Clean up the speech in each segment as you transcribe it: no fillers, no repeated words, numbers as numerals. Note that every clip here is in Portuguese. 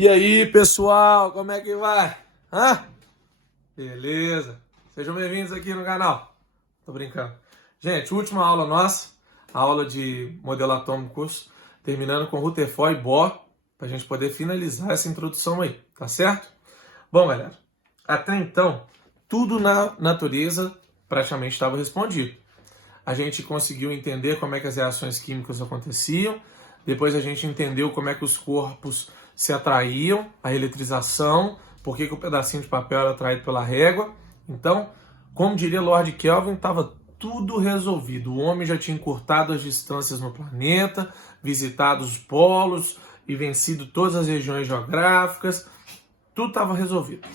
E aí, pessoal, como é que vai? Hã? Beleza. Sejam bem-vindos aqui no canal. Tô brincando. Gente, última aula nossa, a aula de modelo atômico curso, terminando com Rutherford e Bohr, pra gente poder finalizar essa introdução aí, tá certo? Bom, galera, até então, tudo na natureza praticamente estava respondido. A gente conseguiu entender como é que as reações químicas aconteciam, depois a gente entendeu como é que os corpos se atraíam, a eletrização, por que o pedacinho de papel era atraído pela régua. Então, como diria Lord Kelvin, estava tudo resolvido. O homem já tinha encurtado as distâncias no planeta, visitado os polos e vencido todas as regiões geográficas, tudo estava resolvido.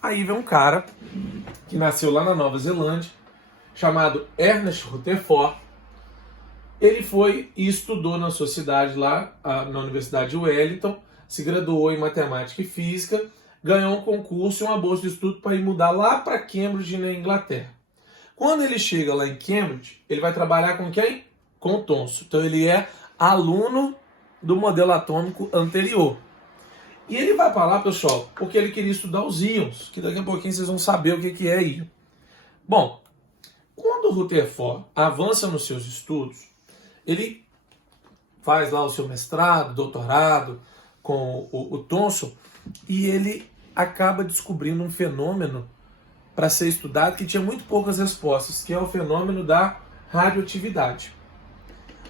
Aí vem um cara que nasceu lá na Nova Zelândia, chamado Ernest Rutherford. Ele foi e estudou na sua cidade lá, na Universidade de Wellington, se graduou em matemática e física, ganhou um concurso e uma bolsa de estudo para ir mudar lá para Cambridge, na Inglaterra. Quando ele chega lá em Cambridge, ele vai trabalhar com quem? Com o Thomson. Então ele é aluno do modelo atômico anterior. E ele vai para lá, pessoal, porque ele queria estudar os íons, que daqui a pouquinho vocês vão saber o que é íon. Bom, quando o Rutherford avança nos seus estudos, ele faz lá o seu mestrado, doutorado com o Thomson, e ele acaba descobrindo um fenômeno para ser estudado que tinha muito poucas respostas, que é o fenômeno da radioatividade.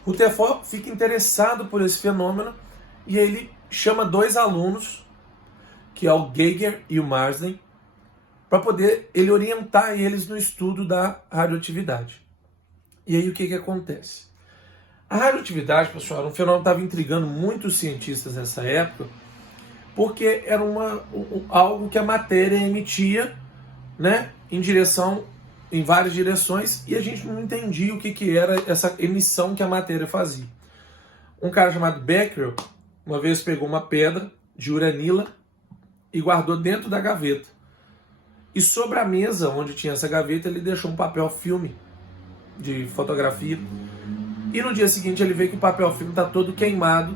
Rutherford fica interessado por esse fenômeno e ele chama dois alunos, que é o Geiger e o Marsden, para poder ele orientar eles no estudo da radioatividade. E aí o que acontece? A radioatividade, pessoal, era um fenômeno que estava intrigando muitos cientistas nessa época, porque era algo que a matéria emitia, né, em várias direções, e a gente não entendia o que era essa emissão que a matéria fazia. Um cara chamado Becquerel, uma vez pegou uma pedra de uranila e guardou dentro da gaveta. E sobre a mesa onde tinha essa gaveta, ele deixou um papel filme de fotografia. E no dia seguinte ele vê que o papel filme está todo queimado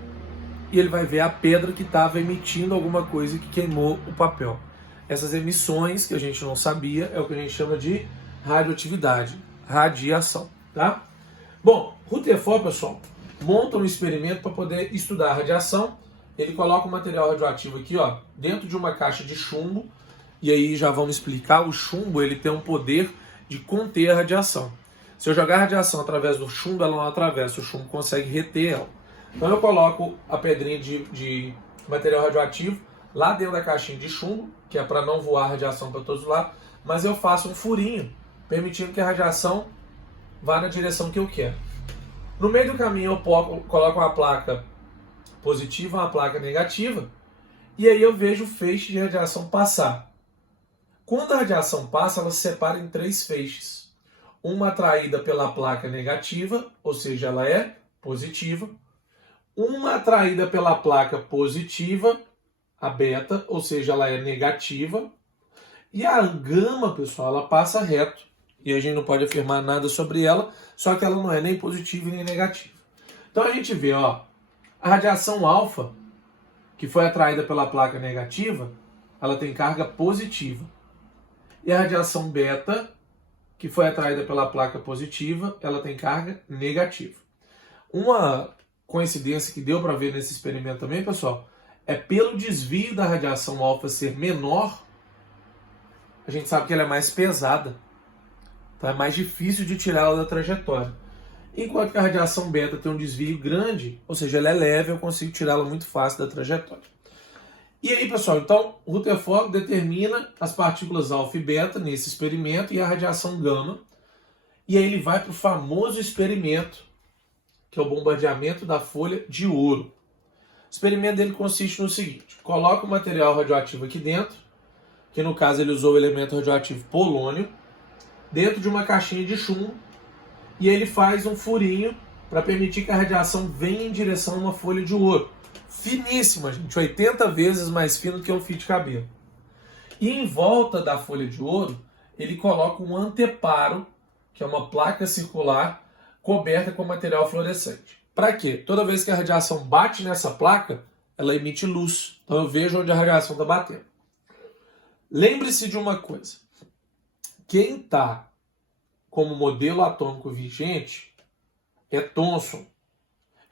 e ele vai ver a pedra que estava emitindo alguma coisa que queimou o papel. Essas emissões que a gente não sabia é o que a gente chama de radioatividade, radiação, tá? Bom, Rutherford, pessoal, monta um experimento para poder estudar a radiação. Ele coloca o material radioativo aqui, ó, dentro de uma caixa de chumbo. E aí já vamos explicar, o chumbo ele tem um poder de conter a radiação. Se eu jogar a radiação através do chumbo, ela não atravessa, o chumbo consegue reter ela. Então eu coloco a pedrinha de material radioativo lá dentro da caixinha de chumbo, que é para não voar a radiação para todos os lados, mas eu faço um furinho, permitindo que a radiação vá na direção que eu quero. No meio do caminho eu coloco uma placa positiva, uma placa negativa, e aí eu vejo o feixe de radiação passar. Quando a radiação passa, ela se separa em três feixes. Uma atraída pela placa negativa, ou seja, ela é positiva. Uma atraída pela placa positiva, a beta, ou seja, ela é negativa. E a gama, pessoal, ela passa reto. E a gente não pode afirmar nada sobre ela, só que ela não é nem positiva nem negativa. Então a gente vê, ó, a radiação alfa, que foi atraída pela placa negativa, ela tem carga positiva. E a radiação beta, que foi atraída pela placa positiva, ela tem carga negativa. Uma coincidência que deu para ver nesse experimento também, pessoal, é pelo desvio da radiação alfa ser menor, a gente sabe que ela é mais pesada. Então é mais difícil de tirá-la da trajetória. Enquanto que a radiação beta tem um desvio grande, ou seja, ela é leve, eu consigo tirá-la muito fácil da trajetória. E aí, pessoal, então Rutherford determina as partículas alfa e beta nesse experimento e a radiação gama. E aí ele vai para o famoso experimento, que é o bombardeamento da folha de ouro. O experimento dele consiste no seguinte: coloca o material radioativo aqui dentro, que no caso ele usou o elemento radioativo polônio, dentro de uma caixinha de chumbo, e ele faz um furinho para permitir que a radiação venha em direção a uma folha de ouro. Finíssima, gente, 80 vezes mais fino que um fio de cabelo. E em volta da folha de ouro, ele coloca um anteparo, que é uma placa circular coberta com material fluorescente. Para quê? Toda vez que a radiação bate nessa placa, ela emite luz. Então eu vejo onde a radiação está batendo. Lembre-se de uma coisa. Quem está como modelo atômico vigente é Thomson.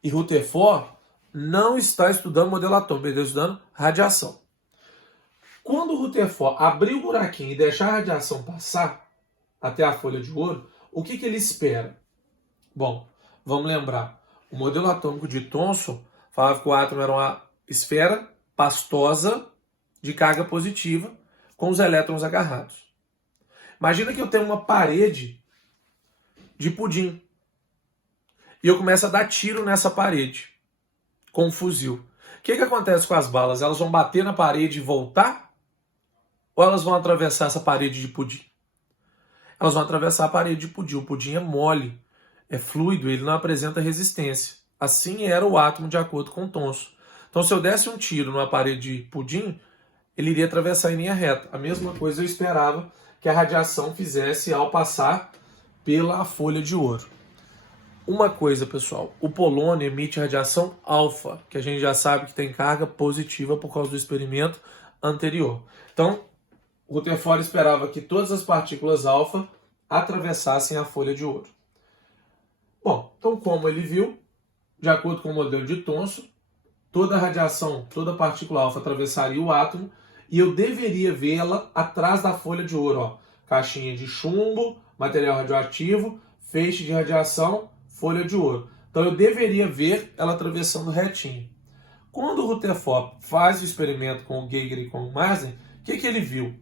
E Rutherford não está estudando modelo atômico, ele está estudando radiação. Quando o Rutherford abrir o buraquinho e deixar a radiação passar até a folha de ouro, o que ele espera? Bom, vamos lembrar. O modelo atômico de Thomson falava que o átomo era uma esfera pastosa de carga positiva com os elétrons agarrados. Imagina que eu tenho uma parede de pudim e eu começo a dar tiro nessa parede com um fuzil. O que acontece com as balas? Elas vão bater na parede e voltar? Ou elas vão atravessar essa parede de pudim? Elas vão atravessar a parede de pudim. O pudim é mole, é fluido, ele não apresenta resistência. Assim era o átomo de acordo com Thomson. Então, se eu desse um tiro numa parede de pudim, ele iria atravessar em linha reta. A mesma coisa eu esperava que a radiação fizesse ao passar pela folha de ouro. Uma coisa, pessoal, o polônio emite radiação alfa, que a gente já sabe que tem carga positiva por causa do experimento anterior. Então, o Rutherford esperava que todas as partículas alfa atravessassem a folha de ouro. Bom, então como ele viu, de acordo com o modelo de Thomson, toda a radiação, toda a partícula alfa atravessaria o átomo e eu deveria vê-la atrás da folha de ouro. Ó. Caixinha de chumbo, material radioativo, feixe de radiação, folha de ouro. Então eu deveria ver ela atravessando retinho. Quando o Rutherford faz o experimento com o Geiger e com o Marsden, o que ele viu?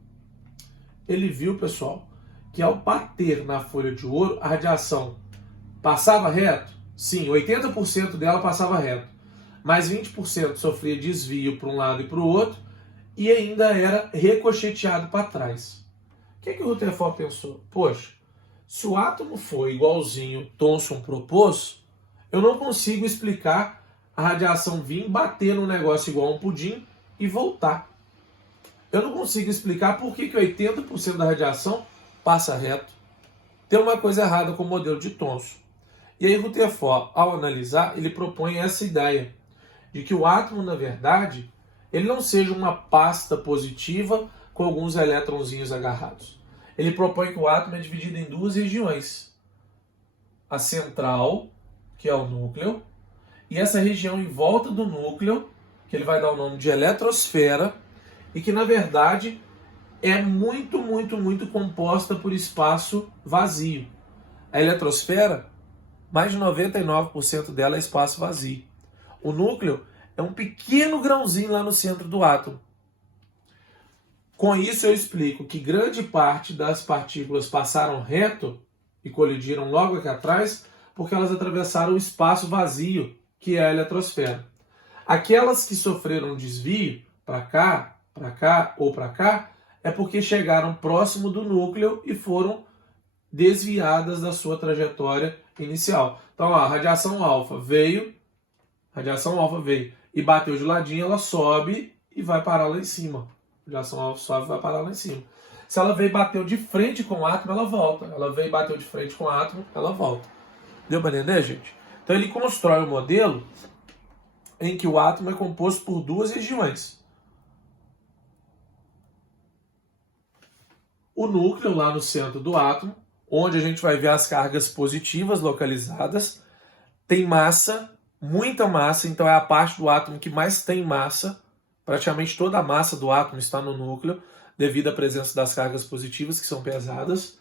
Ele viu, pessoal, que ao bater na folha de ouro, a radiação passava reto? Sim, 80% dela passava reto. Mais 20% sofria desvio para um lado e para o outro e ainda era ricocheteado para trás. O que o Rutherford pensou? Poxa, se o átomo for igualzinho Thomson propôs, eu não consigo explicar a radiação vir bater num negócio igual a um pudim e voltar. Eu não consigo explicar por que 80% da radiação passa reto. Tem uma coisa errada com o modelo de Thomson. E aí Rutherford, ao analisar, ele propõe essa ideia de que o átomo, na verdade, ele não seja uma pasta positiva com alguns elétronzinhos agarrados. Ele propõe que o átomo é dividido em duas regiões. A central, que é o núcleo, e essa região em volta do núcleo, que ele vai dar o nome de eletrosfera, e que, na verdade, é muito composta por espaço vazio. A eletrosfera, mais de 99% dela é espaço vazio. O núcleo é um pequeno grãozinho lá no centro do átomo. Com isso eu explico que grande parte das partículas passaram reto e colidiram logo aqui atrás porque elas atravessaram o espaço vazio, que é a eletrosfera. Aquelas que sofreram desvio para cá ou para cá, é porque chegaram próximo do núcleo e foram desviadas da sua trajetória inicial. Então, ó, a radiação alfa veio e bateu de ladinho, ela sobe e vai parar lá em cima. A radiação alfa sobe e vai parar lá em cima. Se ela veio e bateu de frente com o átomo, ela volta. Ela veio e bateu de frente com o átomo, ela volta. Deu para entender, gente? Então ele constrói um modelo em que o átomo é composto por duas regiões. O núcleo, lá no centro do átomo, onde a gente vai ver as cargas positivas localizadas, tem massa, muita massa, então é a parte do átomo que mais tem massa. Praticamente toda a massa do átomo está no núcleo, devido à presença das cargas positivas, que são pesadas.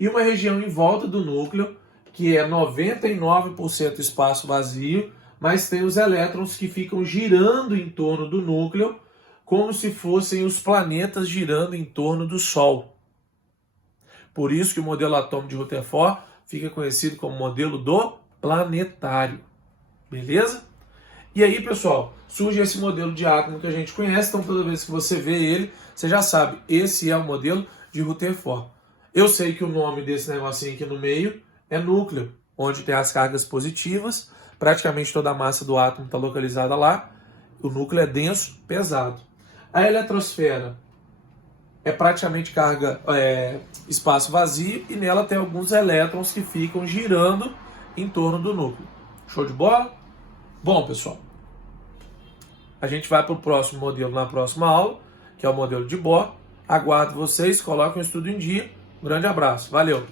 E uma região em volta do núcleo, que é 99% espaço vazio, mas tem os elétrons que ficam girando em torno do núcleo, como se fossem os planetas girando em torno do Sol. Por isso que o modelo atômico de Rutherford fica conhecido como modelo do planetário. Beleza? E aí, pessoal, surge esse modelo de átomo que a gente conhece, então toda vez que você vê ele, você já sabe, esse é o modelo de Rutherford. Eu sei que o nome desse negocinho aqui no meio é núcleo, onde tem as cargas positivas, praticamente toda a massa do átomo está localizada lá, o núcleo é denso, pesado. A eletrosfera é praticamente espaço vazio e nela tem alguns elétrons que ficam girando em torno do núcleo. Show de bola? Bom, pessoal, A gente vai para o próximo modelo na próxima aula, que é o modelo de Bohr. Aguardo vocês, coloquem o estudo em dia. Um grande abraço, valeu!